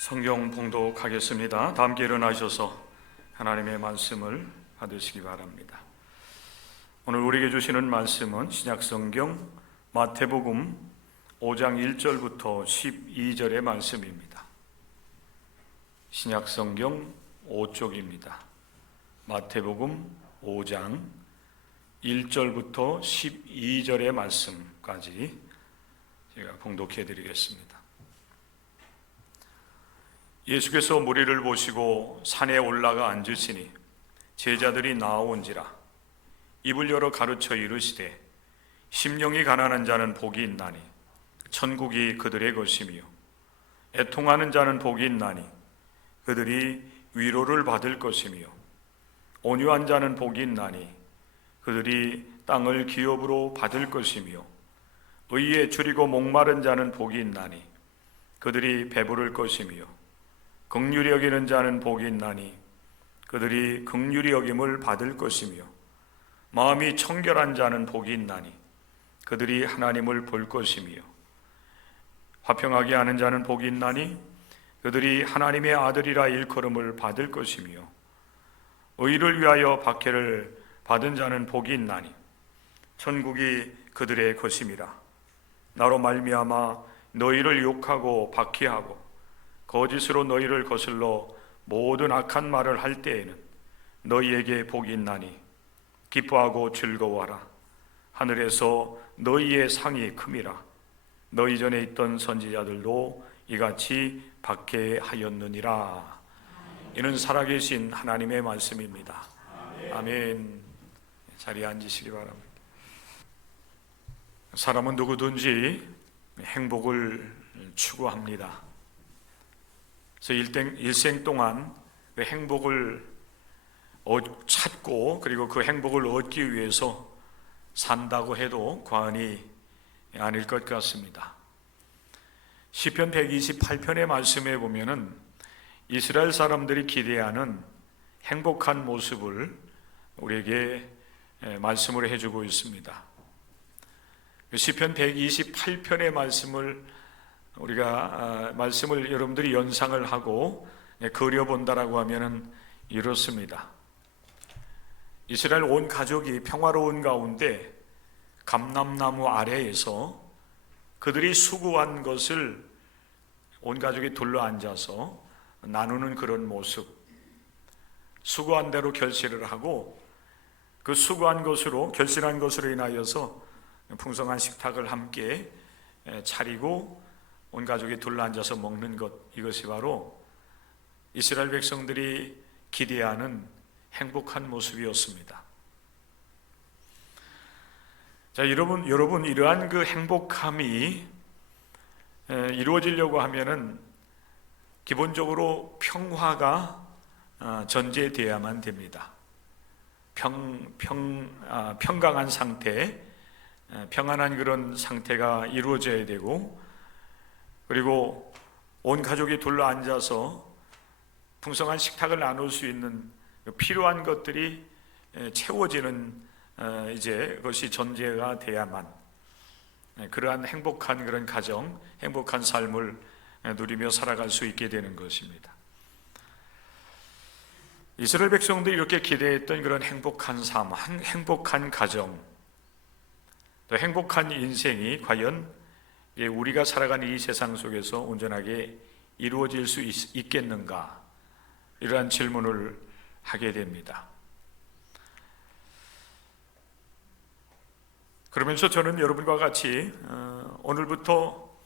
성경 봉독하겠습니다. 다 함께 일어나셔서 하나님의 말씀을 받으시기 바랍니다. 오늘 우리에게 주시는 말씀은 신약성경 마태복음 5장 1절부터 12절의 말씀입니다. 신약성경 5쪽입니다. 마태복음 5장 1절부터 12절의 말씀까지 제가 봉독해 드리겠습니다. 예수께서 무리를 보시고 산에 올라가 앉으시니 제자들이 나아온지라. 입을 열어 가르쳐 이르시되 심령이 가난한 자는 복이 있나니 천국이 그들의 것이며 애통하는 자는 복이 있나니 그들이 위로를 받을 것이며 온유한 자는 복이 있나니 그들이 땅을 기업으로 받을 것이며 의에 줄이고 목마른 자는 복이 있나니 그들이 배부를 것이며 긍휼히 여기는 자는 복이 있나니 그들이 긍휼히 여김을 받을 것이며 마음이 청결한 자는 복이 있나니 그들이 하나님을 볼 것이며 화평하게 하는 자는 복이 있나니 그들이 하나님의 아들이라 일컬음을 받을 것이며 의를 위하여 박해를 받은 자는 복이 있나니 천국이 그들의 것임이라. 나로 말미암아 너희를 욕하고 박해하고 거짓으로 너희를 거슬러 모든 악한 말을 할 때에는 너희에게 복이 있나니 기뻐하고 즐거워하라. 하늘에서 너희의 상이 큼이라. 너희 전에 있던 선지자들도 이같이 박해하였느니라. 이는 살아계신 하나님의 말씀입니다. 아멘. 자리에 앉으시기 바랍니다. 사람은 누구든지 행복을 추구합니다. 그래서 일생 동안 그 행복을 찾고 그리고 그 행복을 얻기 위해서 산다고 해도 과언이 아닐 것 같습니다. 시편 128편의 말씀에 보면은 이스라엘 사람들이 기대하는 행복한 모습을 우리에게 말씀을 해주고 있습니다. 시편 128편의 말씀을 말씀을 여러분들이 연상을 하고 그려본다라고 하면은 이렇습니다. 이스라엘 온 가족이 평화로운 가운데 감람나무 아래에서 그들이 수고한 것을 온 가족이 둘러앉아서 나누는 그런 모습, 수고한 대로 결실을 하고 그 수고한 것으로 결실한 것으로 인하여서 풍성한 식탁을 함께 차리고 온 가족이 둘러앉아서 먹는 것, 이것이 바로 이스라엘 백성들이 기대하는 행복한 모습이었습니다. 자, 여러분 이러한 그 행복함이 이루어지려고 하면은 기본적으로 평화가 전제되어야만 됩니다. 평강한 상태, 평안한 그런 상태가 이루어져야 되고, 그리고 온 가족이 둘러앉아서 풍성한 식탁을 나눌 수 있는 필요한 것들이 채워지는 그것이 전제가 돼야만 그러한 행복한 그런 가정, 행복한 삶을 누리며 살아갈 수 있게 되는 것입니다. 이스라엘 백성들이 이렇게 기대했던 그런 행복한 삶, 행복한 가정, 또 행복한 인생이 과연 우리가 살아가는 이 세상 속에서 온전하게 이루어질 수 있겠는가? 이러한 질문을 하게 됩니다. 그러면서 저는 여러분과 같이 오늘부터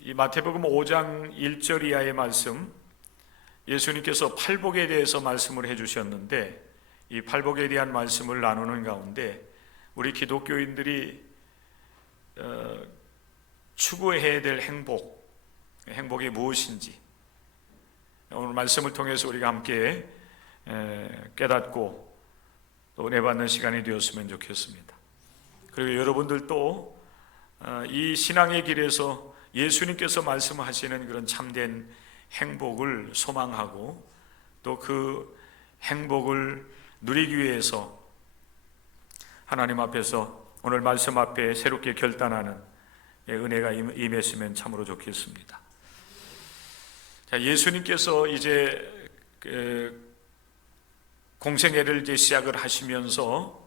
이 마태복음 5장 1절 이하의 말씀, 예수님께서 팔복에 대해서 말씀을 해주셨는데 이 팔복에 대한 말씀을 나누는 가운데 우리 기독교인들이 추구해야 될 행복이 무엇인지 오늘 말씀을 통해서 우리가 함께 깨닫고 또 은혜 받는 시간이 되었으면 좋겠습니다. 그리고 여러분들도 이 신앙의 길에서 예수님께서 말씀하시는 그런 참된 행복을 소망하고 또 그 행복을 누리기 위해서 하나님 앞에서 오늘 말씀 앞에 새롭게 결단하는 은혜가 임했으면 참으로 좋겠습니다. 자, 예수님께서 이제 공생애를 이제 시작을 하시면서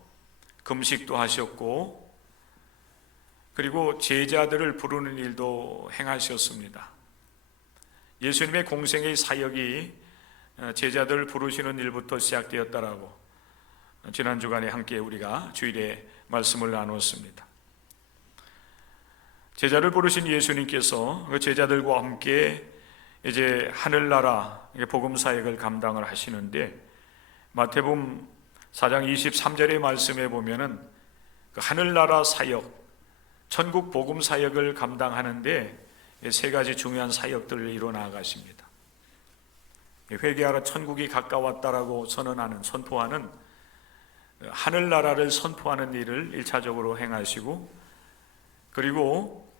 금식도 하셨고, 그리고 제자들을 부르는 일도 행하셨습니다. 예수님의 공생의 사역이 제자들을 부르시는 일부터 시작되었다라고 지난 주간에 함께 우리가 주일에 말씀을 나누었습니다. 제자를 부르신 예수님께서 그 제자들과 함께 이제 하늘나라 복음 사역을 감당을 하시는데, 마태복음 4장 23절의 말씀에 보면은 그 하늘나라 사역, 천국 복음 사역을 감당하는데 세 가지 중요한 사역들을 이뤄 나가십니다. 회개하라 천국이 가까웠다라고 선포하는 하늘나라를 선포하는 일을 1차적으로 행하시고, 그리고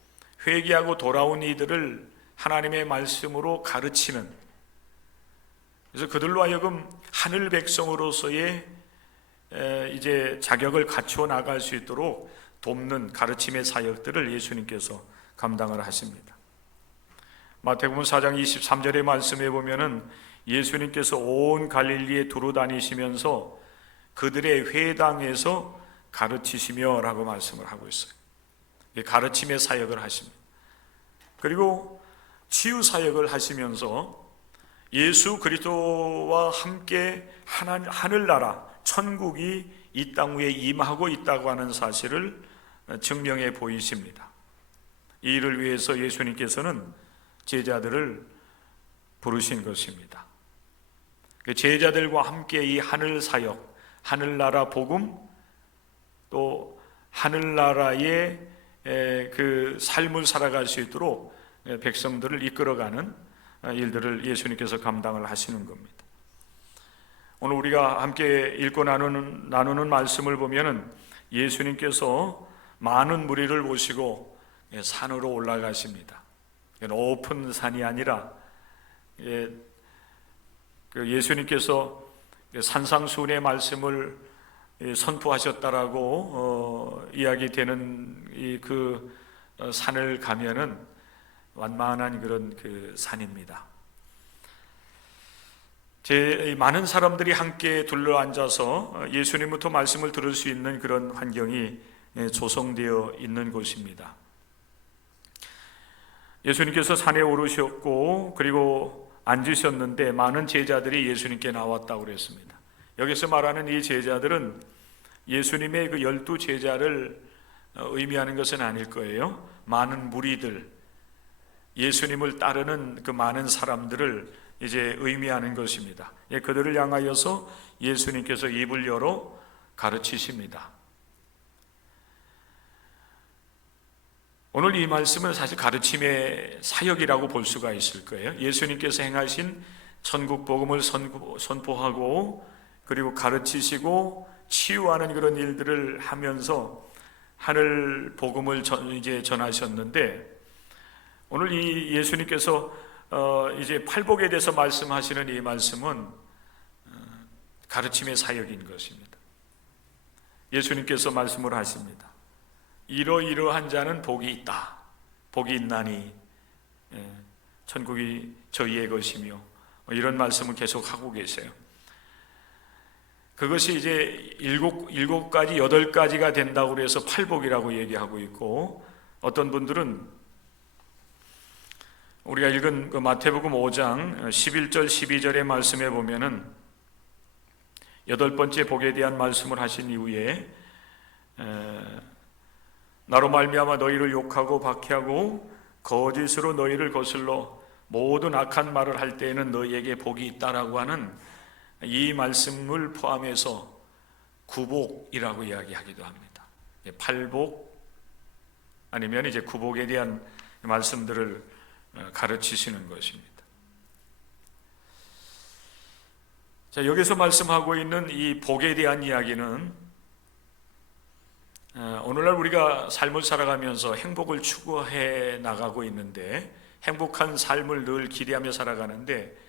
회개하고 돌아온 이들을 하나님의 말씀으로 가르치는, 그래서 그들로 하여금 하늘 백성으로서의 이제 자격을 갖추어 나갈 수 있도록 돕는 가르침의 사역들을 예수님께서 감당을 하십니다. 마태복음 4장 23절의 말씀에 보면은 예수님께서 온 갈릴리에 두루 다니시면서 그들의 회당에서 가르치시며 라고 말씀을 하고 있어요. 가르침의 사역을 하십니다. 그리고 치유 사역을 하시면서 예수 그리스도와 함께 하늘나라 천국이 이 땅 위에 임하고 있다고 하는 사실을 증명해 보이십니다. 이 일을 위해서 예수님께서는 제자들을 부르신 것입니다. 제자들과 함께 이 하늘 사역, 하늘나라 복음, 또 하늘나라의 그 삶을 살아갈 수 있도록 백성들을 이끌어가는 일들을 예수님께서 감당을 하시는 겁니다. 오늘 우리가 함께 읽고 나누는 말씀을 보면은 예수님께서 많은 무리를 모시고 산으로 올라가십니다. 높은 산이 아니라 예수님께서 산상수훈의 말씀을 선포하셨다라고 이야기되는 그 산을 가면은 완만한 그런 그 산입니다. 많은 사람들이 함께 둘러앉아서 예수님부터 말씀을 들을 수 있는 그런 환경이 조성되어 있는 곳입니다. 예수님께서 산에 오르셨고 그리고 앉으셨는데 많은 제자들이 예수님께 나왔다고 그랬습니다. 여기서 말하는 이 제자들은 예수님의 그 12제자를 의미하는 것은 아닐 거예요. 많은 무리들, 예수님을 따르는 그 많은 사람들을 이제 의미하는 것입니다. 그들을 향하여서 예수님께서 입을 열어 가르치십니다. 오늘 이 말씀은 사실 가르침의 사역이라고 볼 수가 있을 거예요. 예수님께서 행하신 천국 복음을 선포하고 그리고 가르치시고 치유하는 그런 일들을 하면서 하늘 복음을 이제 전하셨는데, 오늘 이 예수님께서 이제 팔복에 대해서 말씀하시는 이 말씀은 가르침의 사역인 것입니다. 예수님께서 말씀을 하십니다. 이러이러한 자는 복이 있다. 복이 있나니 천국이 저희의 것이며 이런 말씀을 계속 하고 계세요. 그것이 이제 7가지, 8가지가 된다고 해서 팔복이라고 얘기하고 있고, 어떤 분들은 우리가 읽은 그 마태복음 5장 11절 12절의 말씀에 보면은 8번째 복에 대한 말씀을 하신 이후에 나로 말미암아 너희를 욕하고 박해하고 거짓으로 너희를 거슬러 모든 악한 말을 할 때에는 너희에게 복이 있다라고 하는 이 말씀을 포함해서 구복이라고 이야기하기도 합니다. 팔복 아니면 이제 구복에 대한 말씀들을 가르치시는 것입니다. 자, 여기서 말씀하고 있는 이 복에 대한 이야기는 오늘날 우리가 삶을 살아가면서 행복을 추구해 나가고 있는데, 행복한 삶을 늘 기대하며 살아가는데,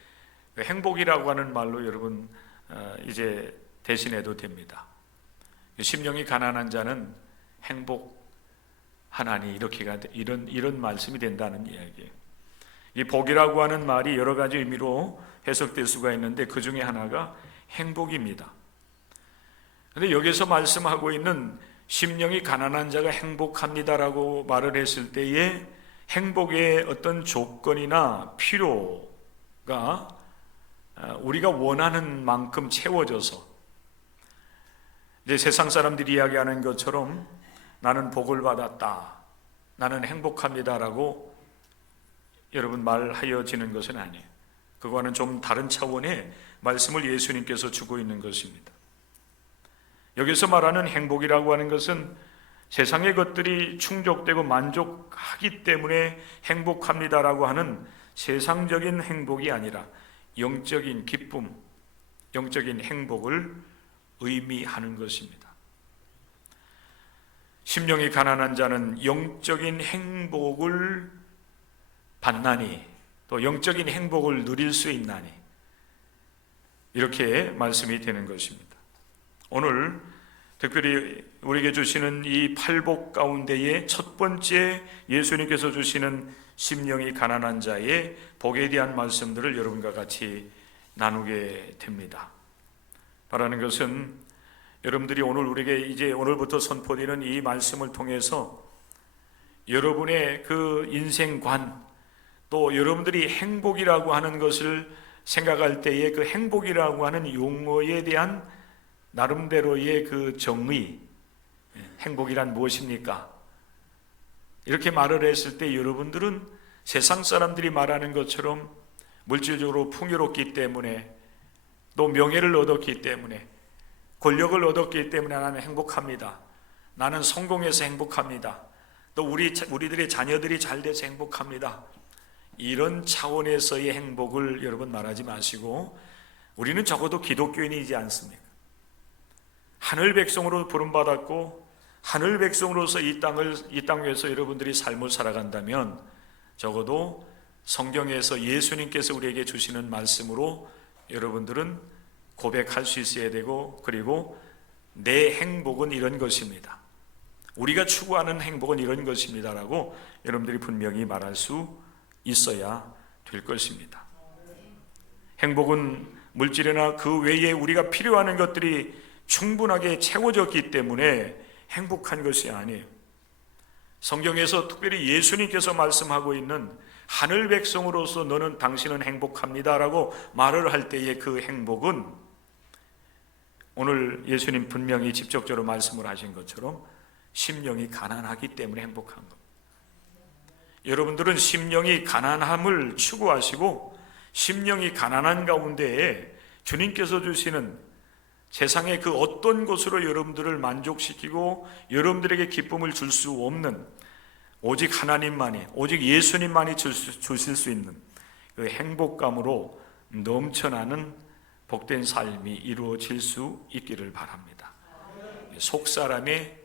행복이라고 하는 말로 여러분 이제 대신해도 됩니다. 심령이 가난한 자는 행복하나니 이런 말씀이 된다는 이야기예요. 이 복이라고 하는 말이 여러 가지 의미로 해석될 수가 있는데 그 중에 하나가 행복입니다. 그런데 여기서 말씀하고 있는 심령이 가난한 자가 행복합니다라고 말을 했을 때에 행복의 어떤 조건이나 필요가 우리가 원하는 만큼 채워져서 이제 세상 사람들이 이야기하는 것처럼 나는 복을 받았다, 나는 행복합니다라고 여러분 말하여지는 것은 아니에요. 그거와는 좀 다른 차원의 말씀을 예수님께서 주고 있는 것입니다. 여기서 말하는 행복이라고 하는 것은 세상의 것들이 충족되고 만족하기 때문에 행복합니다라고 하는 세상적인 행복이 아니라 영적인 기쁨, 영적인 행복을 의미하는 것입니다. 심령이 가난한 자는 영적인 행복을 받나니 또 영적인 행복을 누릴 수 있나니 이렇게 말씀이 되는 것입니다. 오늘 특별히 우리에게 주시는 이 팔복 가운데의 첫 번째 예수님께서 주시는 심령이 가난한 자의 복에 대한 말씀들을 여러분과 같이 나누게 됩니다. 바라는 것은 여러분들이 오늘 우리에게 이제 오늘부터 선포되는 이 말씀을 통해서 여러분의 그 인생관 또 여러분들이 행복이라고 하는 것을 생각할 때에 그 행복이라고 하는 용어에 대한 나름대로의 그 정의, 행복이란 무엇입니까? 이렇게 말을 했을 때 여러분들은 세상 사람들이 말하는 것처럼 물질적으로 풍요롭기 때문에 또 명예를 얻었기 때문에 권력을 얻었기 때문에 나는 행복합니다. 나는 성공해서 행복합니다. 또 우리들의 자녀들이 잘 돼서 행복합니다. 이런 차원에서의 행복을 여러분 말하지 마시고 우리는 적어도 기독교인이지 않습니까? 하늘 백성으로 부름받았고 하늘 백성으로서 이 땅 위에서 여러분들이 삶을 살아간다면 적어도 성경에서 예수님께서 우리에게 주시는 말씀으로 여러분들은 고백할 수 있어야 되고 그리고 내 행복은 이런 것입니다. 우리가 추구하는 행복은 이런 것입니다라고 여러분들이 분명히 말할 수 있어야 될 것입니다. 행복은 물질이나 그 외에 우리가 필요하는 것들이 충분하게 채워졌기 때문에 행복한 것이 아니에요. 성경에서 특별히 예수님께서 말씀하고 있는 하늘 백성으로서 당신은 행복합니다라고 말을 할 때의 그 행복은 오늘 예수님 분명히 직접적으로 말씀을 하신 것처럼 심령이 가난하기 때문에 행복한 겁니다. 여러분들은 심령이 가난함을 추구하시고 심령이 가난한 가운데에 주님께서 주시는 세상의 그 어떤 것으로 여러분들을 만족시키고 여러분들에게 기쁨을 줄 수 없는 오직 하나님만이 오직 예수님만이 주실 수 있는 그 행복감으로 넘쳐나는 복된 삶이 이루어질 수 있기를 바랍니다. 속사람의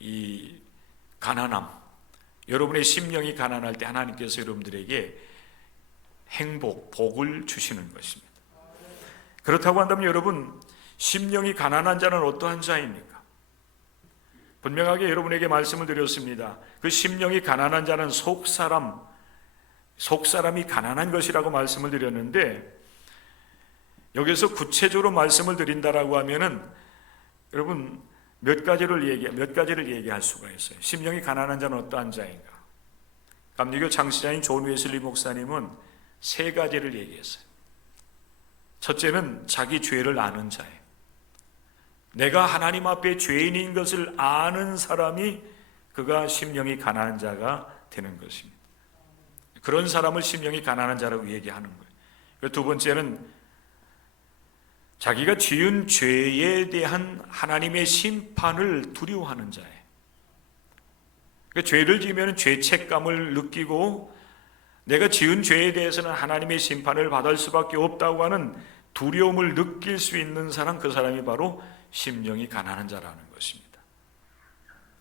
이 가난함, 여러분의 심령이 가난할 때 하나님께서 여러분들에게 행복, 복을 주시는 것입니다. 그렇다고 한다면 여러분, 심령이 가난한 자는 어떠한 자입니까? 분명하게 여러분에게 말씀을 드렸습니다. 그 심령이 가난한 자는 속사람이 가난한 것이라고 말씀을 드렸는데 여기서 구체적으로 말씀을 드린다라고 하면은 여러분 몇 가지를 얘기할 수가 있어요. 심령이 가난한 자는 어떠한 자인가? 감리교 창시자인 존 웨슬리 목사님은 세 가지를 얘기했어요. 첫째는 자기 죄를 아는 자예요. 내가 하나님 앞에 죄인인 것을 아는 사람이 그가 심령이 가난한 자가 되는 것입니다. 그런 사람을 심령이 가난한 자라고 얘기하는 거예요. 두 번째는 자기가 지은 죄에 대한 하나님의 심판을 두려워하는 자예요. 그러니까 죄를 지으면 죄책감을 느끼고 내가 지은 죄에 대해서는 하나님의 심판을 받을 수밖에 없다고 하는 두려움을 느낄 수 있는 사람, 그 사람이 바로 심령이 가난한 자라는 것입니다.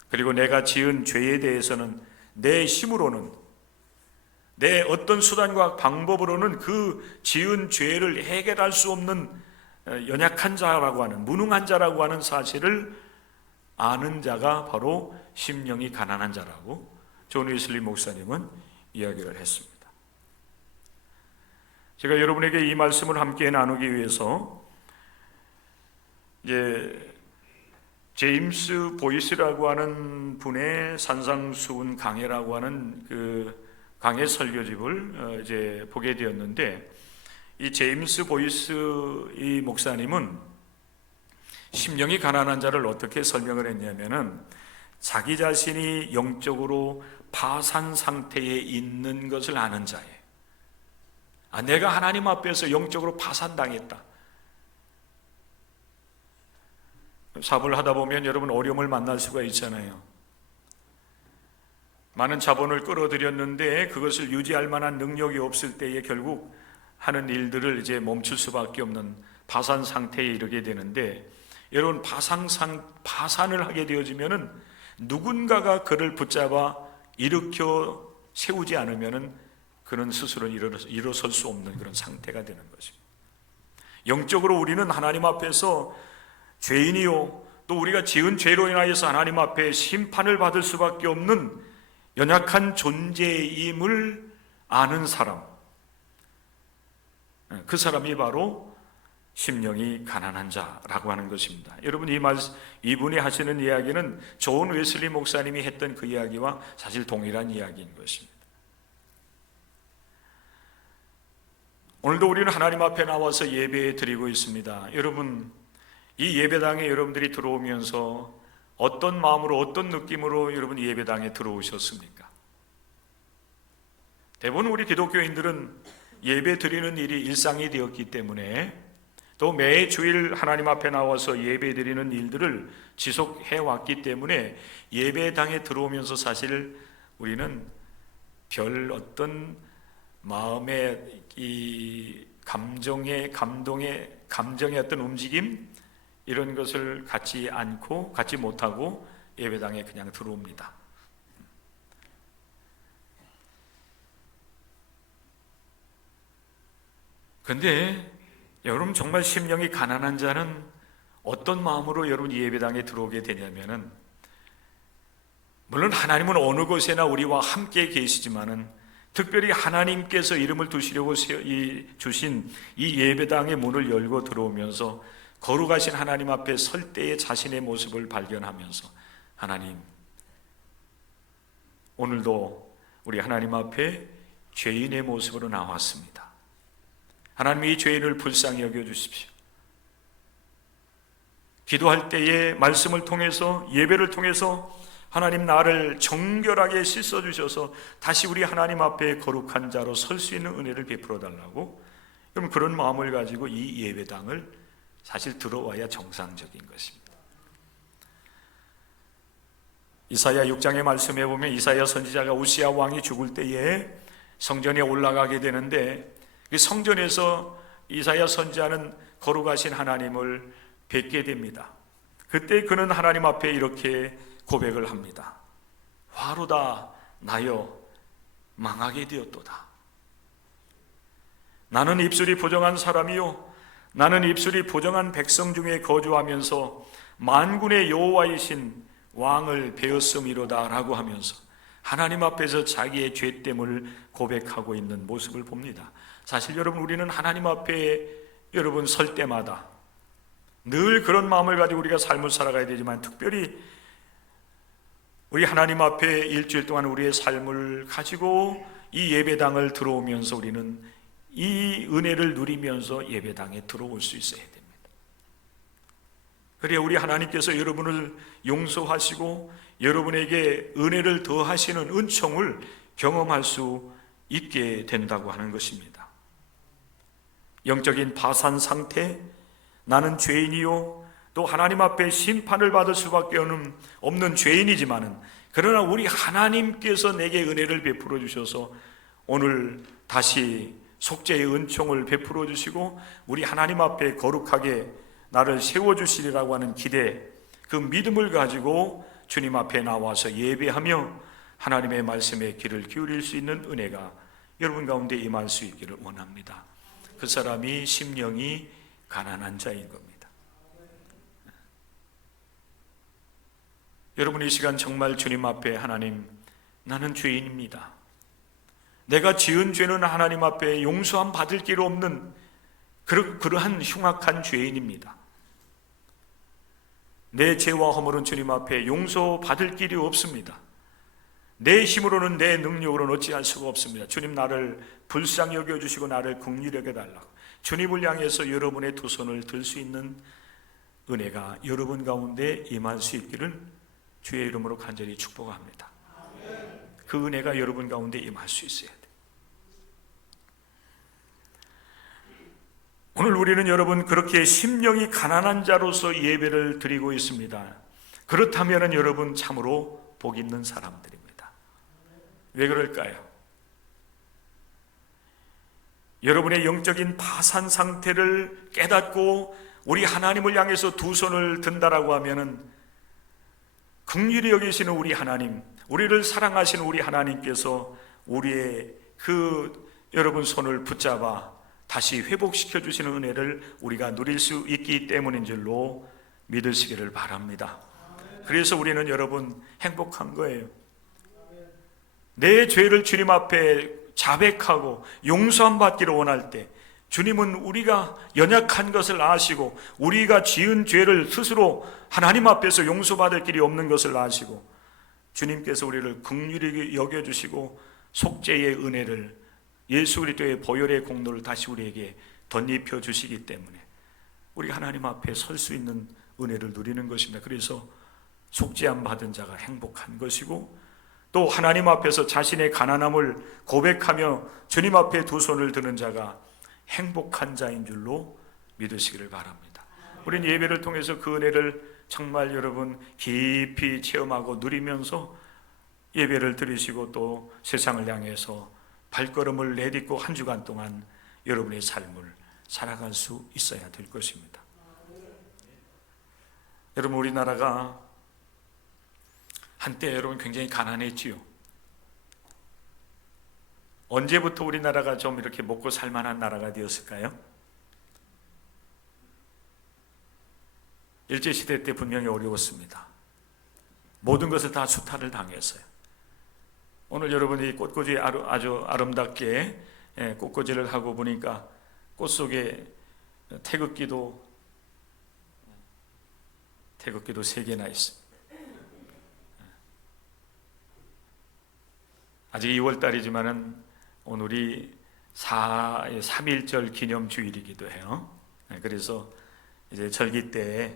그리고 내가 지은 죄에 대해서는 내 힘으로는 내 어떤 수단과 방법으로는 그 지은 죄를 해결할 수 없는 연약한 자라고 하는, 무능한 자라고 하는 사실을 아는 자가 바로 심령이 가난한 자라고 존 웨슬리 목사님은 이야기를 했습니다. 제가 여러분에게 이 말씀을 함께 나누기 위해서 제임스 보이스라고 하는 분의 산상수훈 강해라고 하는 그 강해 설교집을 보게 되었는데, 이 제임스 보이스 이 목사님은 심령이 가난한 자를 어떻게 설명을 했냐면은, 자기 자신이 영적으로 파산 상태에 있는 것을 아는 자예요. 내가 하나님 앞에서 영적으로 파산당했다. 사업을 하다 보면 여러분 어려움을 만날 수가 있잖아요. 많은 자본을 끌어들였는데 그것을 유지할 만한 능력이 없을 때에 결국 하는 일들을 멈출 수밖에 없는 파산 상태에 이르게 되는데, 여러분 파산을 하게 되어지면은 누군가가 그를 붙잡아 일으켜 세우지 않으면은 그는 스스로 일어설 수 없는 그런 상태가 되는 것입니다. 영적으로 우리는 하나님 앞에서 죄인이요, 또 우리가 지은 죄로 인하여서 하나님 앞에 심판을 받을 수밖에 없는 연약한 존재임을 아는 사람, 그 사람이 바로 심령이 가난한 자라고 하는 것입니다. 여러분, 이분이 하시는 이야기는 존 웨슬리 목사님이 했던 그 이야기와 사실 동일한 이야기인 것입니다. 오늘도 우리는 하나님 앞에 나와서 예배 드리고 있습니다. 여러분, 이 예배당에 여러분들이 들어오면서 어떤 마음으로, 어떤 느낌으로 여러분 예배당에 들어오셨습니까? 대부분 우리 기독교인들은 예배 드리는 일이 일상이 되었기 때문에, 또 매 주일 하나님 앞에 나와서 예배 드리는 일들을 지속해 왔기 때문에 예배당에 들어오면서 사실 우리는 별 어떤 마음의 이 감정의 어떤 움직임, 이런 것을 갖지 못하고 예배당에 그냥 들어옵니다. 그런데 여러분, 정말 심령이 가난한 자는 어떤 마음으로 여러분 예배당에 들어오게 되냐면은, 물론 하나님은 어느 곳에나 우리와 함께 계시지만은 특별히 하나님께서 이름을 두시려고 주신 이 예배당의 문을 열고 들어오면서 거룩하신 하나님 앞에 설 때의 자신의 모습을 발견하면서, 하나님, 오늘도 우리 하나님 앞에 죄인의 모습으로 나왔습니다. 하나님, 이 죄인을 불쌍히 여겨주십시오. 기도할 때에 말씀을 통해서, 예배를 통해서 하나님, 나를 정결하게 씻어주셔서 다시 우리 하나님 앞에 거룩한 자로 설 수 있는 은혜를 베풀어 달라고, 그럼 그런 마음을 가지고 이 예배당을 사실 들어와야 정상적인 것입니다. 이사야 6장의 말씀에 보면, 이사야 선지자가 우시야 왕이 죽을 때에 성전에 올라가게 되는데, 그 성전에서 이사야 선지자는 거룩하신 하나님을 뵙게 됩니다. 그때 그는 하나님 앞에 이렇게 고백을 합니다. 화로다 나여 망하게 되었도다. 나는 입술이 부정한 사람이요, 나는 입술이 부정한 백성 중에 거주하면서 만군의 여호와이신 왕을 배었음이로다 라고 하면서 하나님 앞에서 자기의 죄됨을 고백하고 있는 모습을 봅니다. 사실 여러분, 우리는 하나님 앞에 여러분 설 때마다 늘 그런 마음을 가지고 우리가 삶을 살아가야 되지만, 특별히 우리 하나님 앞에 일주일 동안 우리의 삶을 가지고 이 예배당을 들어오면서 우리는 이 은혜를 누리면서 예배당에 들어올 수 있어야 됩니다. 그래야 우리 하나님께서 여러분을 용서하시고 여러분에게 은혜를 더하시는 은총을 경험할 수 있게 된다고 하는 것입니다. 영적인 파산 상태, 나는 죄인이요, 또 하나님 앞에 심판을 받을 수밖에 없는 죄인이지만은, 그러나 우리 하나님께서 내게 은혜를 베풀어 주셔서 오늘 다시 속죄의 은총을 베풀어 주시고 우리 하나님 앞에 거룩하게 나를 세워주시리라고 하는 기대, 그 믿음을 가지고 주님 앞에 나와서 예배하며 하나님의 말씀에 귀를 기울일 수 있는 은혜가 여러분 가운데 임할 수 있기를 원합니다. 그 사람이 심령이 가난한 자인 겁니다. 여러분, 이 시간 정말 주님 앞에, 하나님, 나는 죄인입니다. 내가 지은 죄는 하나님 앞에 용서함 받을 길 없는 그러한 흉악한 죄인입니다. 내 죄와 허물은 주님 앞에 용서받을 길이 없습니다. 내 힘으로는, 내 능력으로는 어찌할 수가 없습니다. 주님, 나를 불쌍히 여겨주시고 나를 긍휼히 여겨달라고 주님을 향해서 여러분의 두 손을 들 수 있는 은혜가 여러분 가운데 임할 수 있기를 주의 이름으로 간절히 축복합니다. 그 은혜가 여러분 가운데 임할 수 있어야 돼요. 오늘 우리는 여러분 그렇게 심령이 가난한 자로서 예배를 드리고 있습니다. 그렇다면 여러분 참으로 복 있는 사람들입니다. 왜 그럴까요? 여러분의 영적인 파산 상태를 깨닫고 우리 하나님을 향해서 두 손을 든다라고 하면은 긍휼히 여기시는 우리 하나님, 우리를 사랑하시는 우리 하나님께서 우리의 여러분 손을 붙잡아 다시 회복시켜 주시는 은혜를 우리가 누릴 수 있기 때문인 줄로 믿으시기를 바랍니다. 그래서 우리는 여러분 행복한 거예요. 내 죄를 주님 앞에 자백하고 용서함 받기를 원할 때 주님은 우리가 연약한 것을 아시고 우리가 지은 죄를 스스로 하나님 앞에서 용서받을 길이 없는 것을 아시고 주님께서 우리를 긍휼히 여겨주시고 속죄의 은혜를, 예수 그리스도의 보혈의 공로를 다시 우리에게 덧입혀 주시기 때문에 우리가 하나님 앞에 설 수 있는 은혜를 누리는 것입니다. 그래서 속죄함 받은 자가 행복한 것이고 또 하나님 앞에서 자신의 가난함을 고백하며 주님 앞에 두 손을 드는 자가 행복한 자인 줄로 믿으시기를 바랍니다. 우리는 예배를 통해서 그 은혜를 정말 여러분 깊이 체험하고 누리면서 예배를 드리시고 또 세상을 향해서 발걸음을 내딛고 한 주간 동안 여러분의 삶을 살아갈 수 있어야 될 것입니다. 여러분, 우리나라가 한때 여러분 굉장히 가난했지요. 언제부터 우리나라가 좀 이렇게 먹고 살만한 나라가 되었을까요? 일제시대 때 분명히 어려웠습니다. 모든 것을 다 수탈을 당했어요. 오늘 여러분이 꽃꽂이 아주 아름답게 꽃꽂이를 하고 보니까 꽃 속에 태극기도 3개나 있습니다. 아직 2월달이지만은 오늘이 3.1절 기념주일이기도 해요. 그래서 이제 절기 때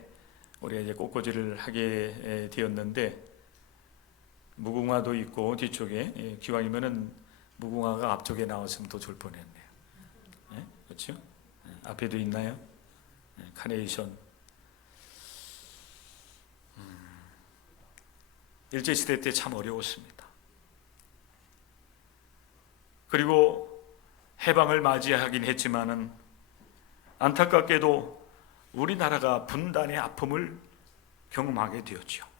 우리가 이제 꽃꽂이를 하게 되었는데 무궁화도 있고 뒤쪽에 기왕이면은 무궁화가 앞쪽에 나왔으면 더 좋을 뻔했네요. 네? 그렇죠? 앞에도 있나요? 카네이션. 일제시대 때 참 어려웠습니다. 그리고 해방을 맞이하긴 했지만은 안타깝게도 우리나라가 분단의 아픔을 경험하게 되었죠.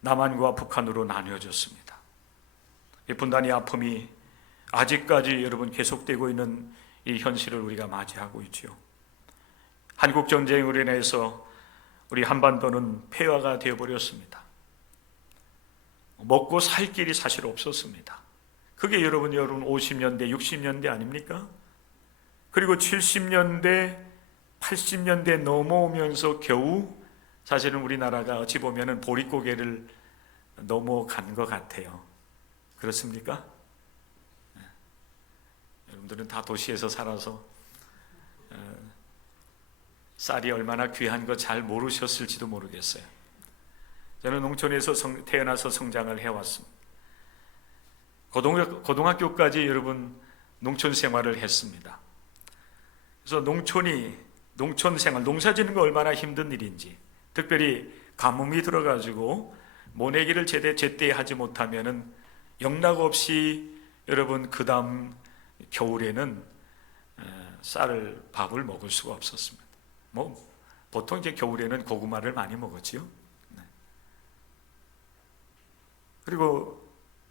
남한과 북한으로 나뉘어졌습니다. 이 분단의 아픔이 아직까지 여러분 계속되고 있는 이 현실을 우리가 맞이하고 있죠. 한국 전쟁으로 인해서 우리 한반도는 폐허가 되어버렸습니다. 먹고 살 길이 사실 없었습니다. 그게 여러분 50년대, 60년대 아닙니까? 그리고 70년대, 80년대 넘어오면서 겨우 사실은 우리나라가 어찌 보면은 보릿고개를 넘어간 것 같아요. 그렇습니까? 여러분들은 다 도시에서 살아서 쌀이 얼마나 귀한 거 잘 모르셨을지도 모르겠어요. 저는 농촌에서 태어나서 성장을 해왔습니다. 고등학교까지 여러분 농촌 생활을 했습니다. 그래서 농촌 생활, 농사 짓는 거 얼마나 힘든 일인지, 특별히 가뭄이 들어가지고 모내기를 제때 하지 못하면은 영락없이 여러분 그 다음 겨울에는 밥을 먹을 수가 없었습니다. 보통 이제 겨울에는 고구마를 많이 먹었지요. 네. 그리고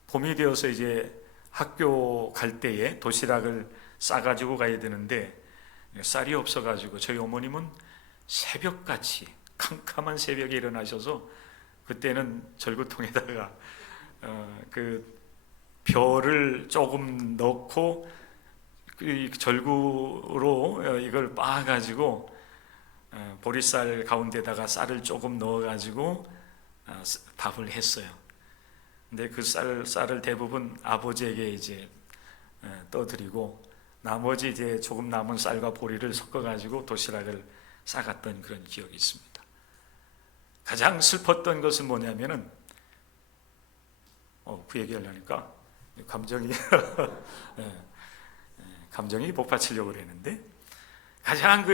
봄이 되어서 이제 학교 갈 때에 도시락을 싸가지고 가야 되는데 쌀이 없어가지고 저희 어머님은 새벽같이 캄캄한 새벽에 일어나셔서 그때는 절구통에다가 그 겨를 조금 넣고 그 절구로 이걸 빻아가지고 보리쌀 가운데다가 쌀을 조금 넣어가지고 밥을 했어요. 근데 그 쌀을 대부분 아버지에게 이제 떠드리고 나머지 이제 조금 남은 쌀과 보리를 섞어가지고 도시락을 싸갔던 그런 기억이 있습니다. 가장 슬펐던 것은 뭐냐면은 그 얘기하려니까 감정이 감정이 복받치려고 그랬는데 가장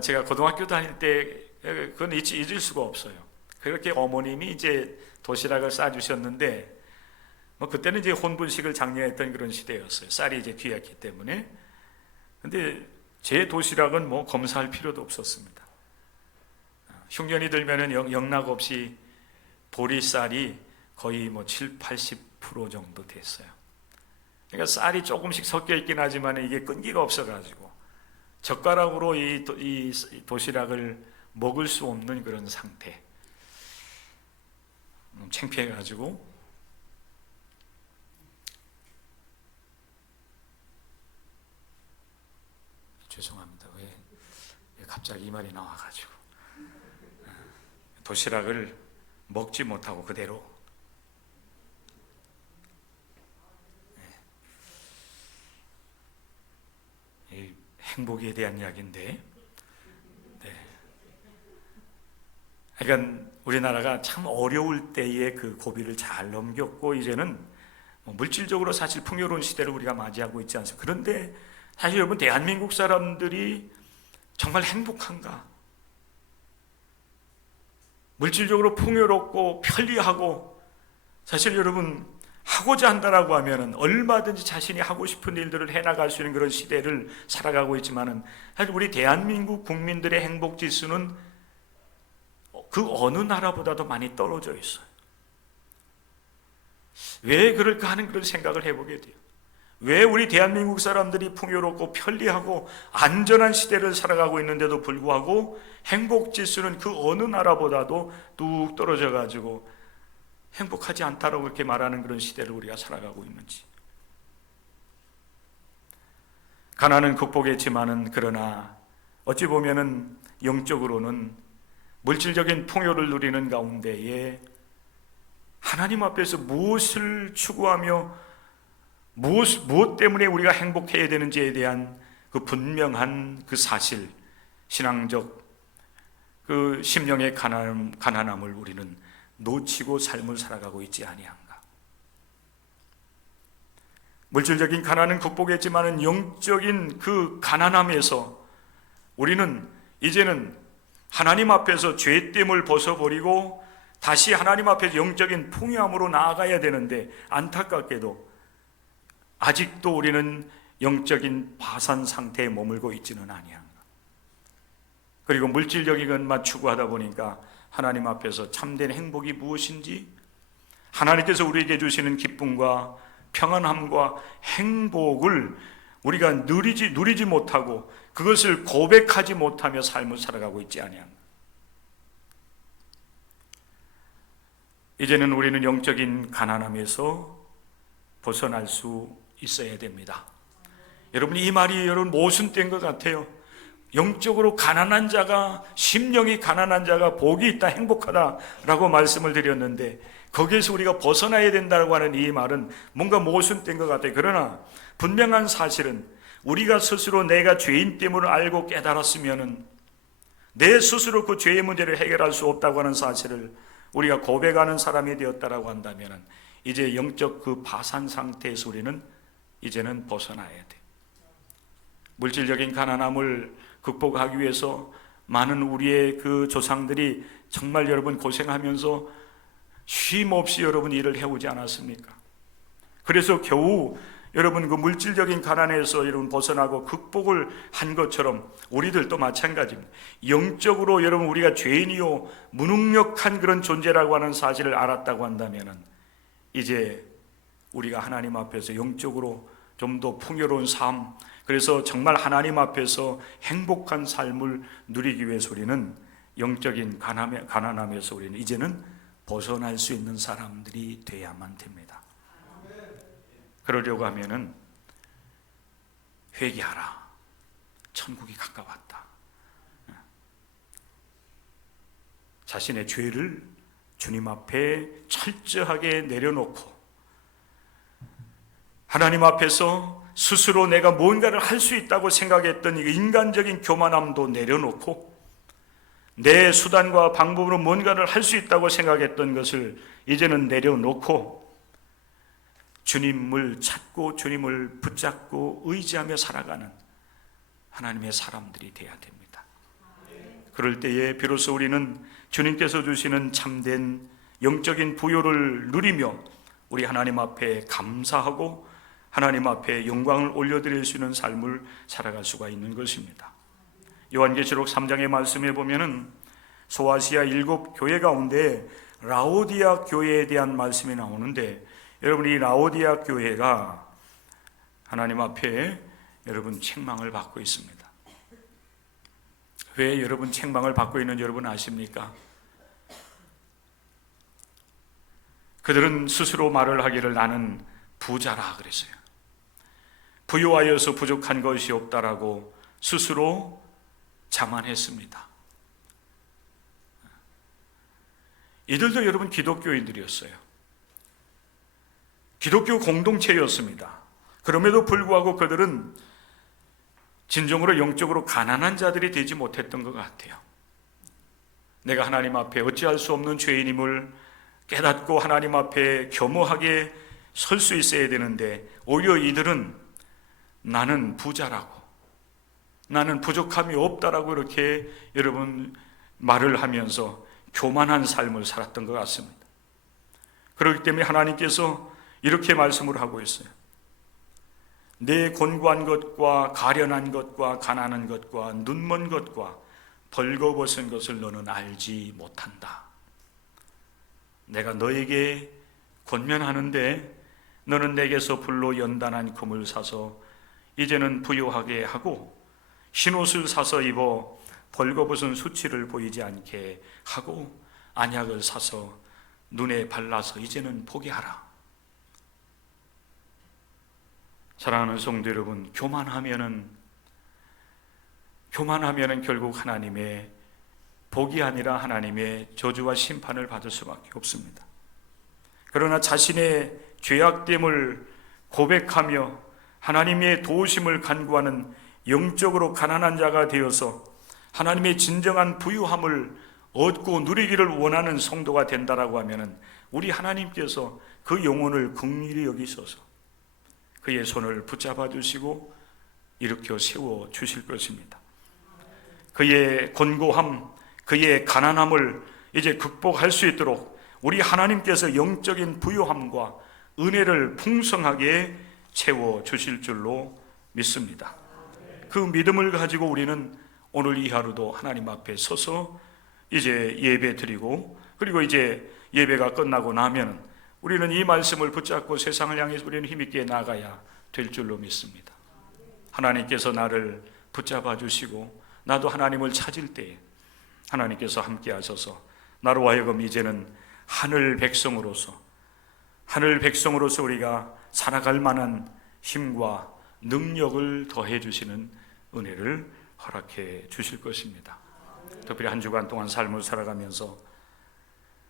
제가 고등학교 다닐 때 그건 잊을 수가 없어요. 그렇게 어머님이 이제 도시락을 싸주셨는데 그때는 이제 혼분식을 장려했던 그런 시대였어요. 쌀이 이제 귀했기 때문에. 근데 제 도시락은 검사할 필요도 없었습니다. 흉년이 들면은 영락 없이 보리쌀이 거의 7, 80% 정도 됐어요. 그러니까 쌀이 조금씩 섞여 있긴 하지만 이게 끈기가 없어가지고 젓가락으로 이 도시락을 먹을 수 없는 그런 상태. 창피해가지고 죄송합니다. 왜 갑자기 이 말이 나와가지고 도시락을 먹지 못하고 그대로 행복에 대한 이야기인데, 그러니까 우리나라가 참 어려울 때의 그 고비를 잘 넘겼고 이제는 물질적으로 사실 풍요로운 시대를 우리가 맞이하고 있지 않습니까? 그런데 사실 여러분, 대한민국 사람들이 정말 행복한가? 물질적으로 풍요롭고 편리하고 사실 여러분 하고자 한다라고 하면은 얼마든지 자신이 하고 싶은 일들을 해나갈 수 있는 그런 시대를 살아가고 있지만은 사실 우리 대한민국 국민들의 행복 지수는 그 어느 나라보다도 많이 떨어져 있어요. 왜 그럴까 하는 그런 생각을 해보게 돼요. 왜 우리 대한민국 사람들이 풍요롭고 편리하고 안전한 시대를 살아가고 있는데도 불구하고 행복 지수는 그 어느 나라보다도 뚝 떨어져 가지고 행복하지 않다라고 그렇게 말하는 그런 시대를 우리가 살아가고 있는지. 가난은 극복했지만은 그러나 어찌 보면은 영적으로는 물질적인 풍요를 누리는 가운데에 하나님 앞에서 무엇을 추구하며 무엇 때문에 우리가 행복해야 되는지에 대한 그 분명한 그 사실, 신앙적 그 심령의 가난함을 우리는 놓치고 삶을 살아가고 있지 아니한가. 물질적인 가난은 극복했지만은 영적인 그 가난함에서 우리는 이제는 하나님 앞에서 죄됨을 벗어버리고 다시 하나님 앞에서 영적인 풍요함으로 나아가야 되는데 안타깝게도 아직도 우리는 영적인 파산 상태에 머물고 있지는 아니한가. 그리고 물질적인 것만 추구하다 보니까 하나님 앞에서 참된 행복이 무엇인지, 하나님께서 우리에게 주시는 기쁨과 평안함과 행복을 우리가 누리지 못하고 그것을 고백하지 못하며 삶을 살아가고 있지 아니한가. 이제는 우리는 영적인 가난함에서 벗어날 수 있어야 됩니다. 여러분, 이 말이 여러분 모순된 것 같아요. 영적으로 가난한 자가, 심령이 가난한 자가 복이 있다, 행복하다라고 말씀을 드렸는데 거기에서 우리가 벗어나야 된다고 하는 이 말은 뭔가 모순된 것 같아요. 그러나 분명한 사실은 우리가 스스로 내가 죄인 됨을 알고 깨달았으면은 내 스스로 그 죄의 문제를 해결할 수 없다고 하는 사실을 우리가 고백하는 사람이 되었다라고 한다면은 이제 영적 그 파산 상태에서 우리는 이제는 벗어나야 돼. 물질적인 가난함을 극복하기 위해서 많은 우리의 그 조상들이 정말 여러분 고생하면서 쉼 없이 여러분 일을 해오지 않았습니까? 그래서 겨우 여러분 그 물질적인 가난에서 여러분 벗어나고 극복을 한 것처럼 우리들도 마찬가지입니다. 영적으로 여러분 우리가 죄인이요 무능력한 그런 존재라고 하는 사실을 알았다고 한다면은 이제 우리가 하나님 앞에서 영적으로 좀 더 풍요로운 삶, 그래서 정말 하나님 앞에서 행복한 삶을 누리기 위해서 우리는 영적인 가난함에서 우리는 이제는 벗어날 수 있는 사람들이 돼야만 됩니다. 그러려고 하면은 회개하라, 천국이 가까웠다, 자신의 죄를 주님 앞에 철저하게 내려놓고 하나님 앞에서 스스로 내가 뭔가를 할 수 있다고 생각했던 이 인간적인 교만함도 내려놓고 내 수단과 방법으로 뭔가를 할 수 있다고 생각했던 것을 이제는 내려놓고 주님을 찾고 주님을 붙잡고 의지하며 살아가는 하나님의 사람들이 되어야 됩니다. 그럴 때에 비로소 우리는 주님께서 주시는 참된 영적인 부요를 누리며 우리 하나님 앞에 감사하고 하나님 앞에 영광을 올려드릴 수 있는 삶을 살아갈 수가 있는 것입니다. 요한계시록 3장의 말씀에 보면은 소아시아 7교회 가운데 라오디아 교회에 대한 말씀이 나오는데, 여러분 이 라오디아 교회가 하나님 앞에 여러분 책망을 받고 있습니다. 왜 여러분 책망을 받고 있는지 여러분 아십니까? 그들은 스스로 말을 하기를 나는 부자라 그랬어요. 부유하여서 부족한 것이 없다라고 스스로 자만했습니다. 이들도 여러분 기독교인들이었어요. 기독교 공동체였습니다. 그럼에도 불구하고 그들은 진정으로 영적으로 가난한 자들이 되지 못했던 것 같아요. 내가 하나님 앞에 어찌할 수 없는 죄인임을 깨닫고 하나님 앞에 겸허하게 설 수 있어야 되는데, 오히려 이들은 나는 부자라고, 나는 부족함이 없다라고 이렇게 여러분 말을 하면서 교만한 삶을 살았던 것 같습니다. 그렇기 때문에 하나님께서 이렇게 말씀을 하고 있어요. 내 곤고한 것과 가련한 것과 가난한 것과 눈먼 것과 벌거벗은 것을 너는 알지 못한다. 내가 너에게 권면하는데 너는 내게서 불로 연단한 금을 사서 이제는 부유하게 하고 흰옷을 사서 입어 벌거벗은 수치를 보이지 않게 하고 안약을 사서 눈에 발라서 이제는 보게 하라. 사랑하는 성도 여러분, 교만하면은 결국 하나님의 복이 아니라 하나님의 저주와 심판을 받을 수밖에 없습니다. 그러나 자신의 죄악됨을 고백하며 하나님의 도우심을 간구하는 영적으로 가난한 자가 되어서 하나님의 진정한 부유함을 얻고 누리기를 원하는 성도가 된다라고 하면은 우리 하나님께서 그 영혼을 긍휼히 여기셔서 그의 손을 붙잡아 주시고 일으켜 세워 주실 것입니다. 그의 곤고함, 그의 가난함을 이제 극복할 수 있도록 우리 하나님께서 영적인 부유함과 은혜를 풍성하게 채워 주실 줄로 믿습니다. 그 믿음을 가지고 우리는 오늘 이 하루도 하나님 앞에 서서 이제 예배 드리고, 그리고 이제 예배가 끝나고 나면 우리는 이 말씀을 붙잡고 세상을 향해서 우리는 힘있게 나가야 될 줄로 믿습니다. 하나님께서 나를 붙잡아 주시고 나도 하나님을 찾을 때에 하나님께서 함께 하셔서 나로 하여금 이제는 하늘 백성으로서 우리가 살아갈 만한 힘과 능력을 더해 주시는 은혜를 허락해 주실 것입니다. 특별히 한 주간 동안 삶을 살아가면서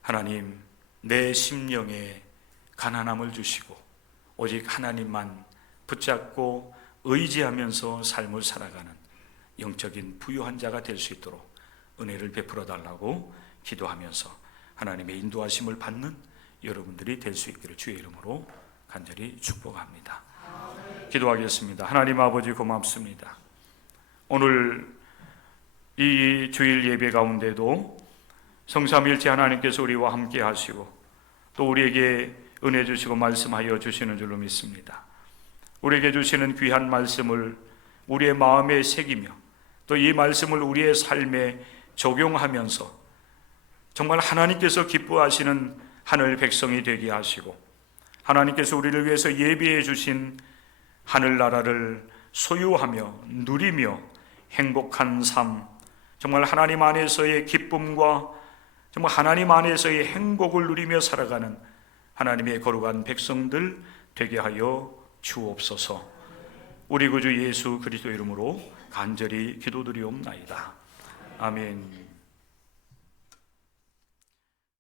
하나님, 내 심령에 가난함을 주시고 오직 하나님만 붙잡고 의지하면서 삶을 살아가는 영적인 부유한 자가 될 수 있도록 은혜를 베풀어 달라고 기도하면서 하나님의 인도하심을 받는 여러분들이 될 수 있기를 주의 이름으로 간절히 축복합니다. 기도하겠습니다. 하나님 아버지 고맙습니다. 오늘 이 주일 예배 가운데도 성삼일체 하나님께서 우리와 함께 하시고 또 우리에게 은혜 주시고 말씀하여 주시는 줄로 믿습니다. 우리에게 주시는 귀한 말씀을 우리의 마음에 새기며 또 이 말씀을 우리의 삶에 적용하면서 정말 하나님께서 기뻐하시는 하늘 백성이 되게 하시고 하나님께서 우리를 위해서 예비해 주신 하늘나라를 소유하며 누리며 행복한 삶, 정말 하나님 안에서의 기쁨과 정말 하나님 안에서의 행복을 누리며 살아가는 하나님의 거룩한 백성들 되게 하여 주옵소서. 우리 구주 예수 그리스도 이름으로 간절히 기도드리옵나이다. 아멘.